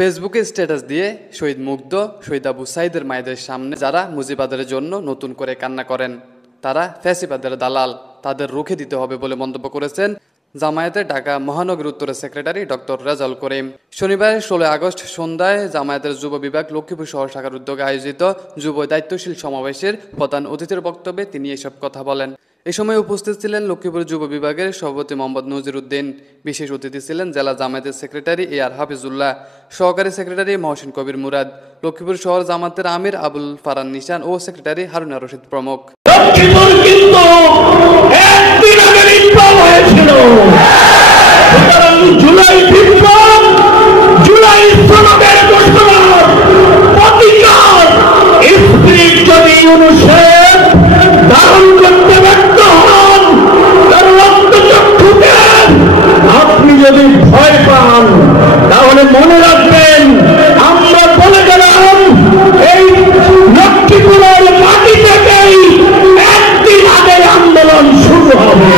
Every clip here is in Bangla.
ফেসবুকে স্ট্যাটাস দিয়ে শহীদ মুগ্ধ, শহীদ আবু সাইদের মায়েদের সামনে যারা মুজিবাদের জন্য নতুন করে কান্না করেন তারা ফ্যাসিবাদের দালাল, তাদের রুখে দিতে হবে বলে মন্তব্য করেছেন জামায়াতের ঢাকা মহানগর উত্তরের সেক্রেটারি ডক্টর রেজাউল করিম। শনিবার 16 আগস্ট সন্ধ্যায় জামায়াতের যুব বিভাগ লক্ষ্মীপুর শহর শাখার উদ্যোগে আয়োজিত যুব দায়িত্বশীল সমাবেশের প্রধান অতিথির বক্তব্যে তিনি এসব কথা বলেন। এই সময় উপস্থিত ছিলেন লক্ষ্মীপুর যুব বিভাগের সভাপতি মোহাম্মদ নজির উদ্দিন, বিশেষ অতিথি ছিলেন জেলা জামায়াতের সেক্রেটারি এআর হাফিজুল্লাহ, সহকারী সেক্রেটারি মহসিন কবির মুরাদ, লক্ষ্মীপুর শহর জামায়াতের আমির আবুল ফারান নিশান ও সেক্রেটারি হারুনা রশিদ প্রমুখ। আপনি যদি ভয় পান তাহলে মনে রাখবেন আমরা বলে গেলাম এই লক্ষ্মীপুরের মাটি থেকেই একদিন আগে আন্দোলন শুরু হবে।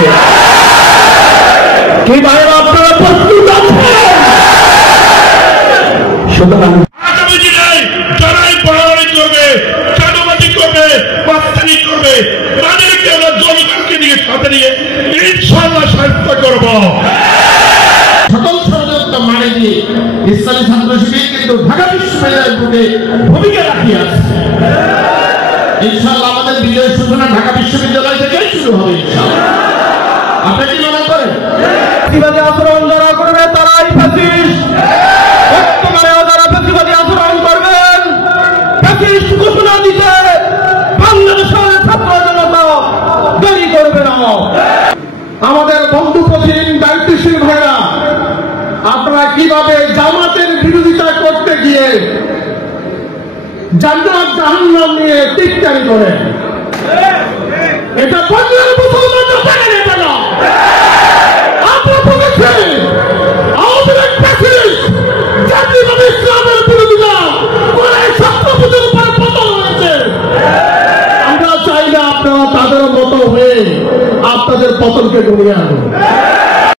কি ভাইরা আপনারা প্রস্তুত আছেন? সুতরাং আগামী দিনে যারাই বাড়াবাড়ি করবে, চাঁদাবাজি করবে, মাস্তানি করবে, তাদেরকে আমরা জনগণকে নিয়ে সাথে নিয়ে ইনশাআল্লাহ সাহায্য করব। সকল ষড়যন্ত্র মানে দিয়ে ইসলামী ছাত্র শিবির কিন্তু ঢাকা বিশ্ববিদ্যালয়ের বুকে ভূমিকা রাখিয়ে আসছে। ইনশাআল্লাহ আমাদের বিজয়ের সূচনা ঢাকা বিশ্ববিদ্যালয় থেকেই শুরু হবে ইনশাআল্লাহ। আপনি কি মনে করেন ফ্যাসিবাদী আচরণ যারা করবে তারাই ফ্যাসিস্ট? বর্তমানেও যারা ফ্যাসিবাদী আচরণ করবেন, ফ্যাসিস্ট ঘোষণা দিতে বাংলাদেশের ছাত্র জনতা দেরি করবে না। আমাদের বন্ধুপ্রতিম দায়িত্বশীল ভাইরা, আপনারা কিভাবে জামাতের বিরোধিতা করতে গিয়ে জান্নাত জাহান্নাম নিয়ে টিটকারি করেন? এটা বাংলার মুসলমানরা জানেন এটা না। আপনারা বলেছেন আমাদের ফ্যাসিস্ট জাতীয়তাবাদী ইসলামের বিরোধিতা করে ছাত্রদের উপর পতন হয়েছে। আমরা চাই না আপনারা তাদের মতো হয়ে আপনাদের পতনকে ডুবিয়ে আনুন।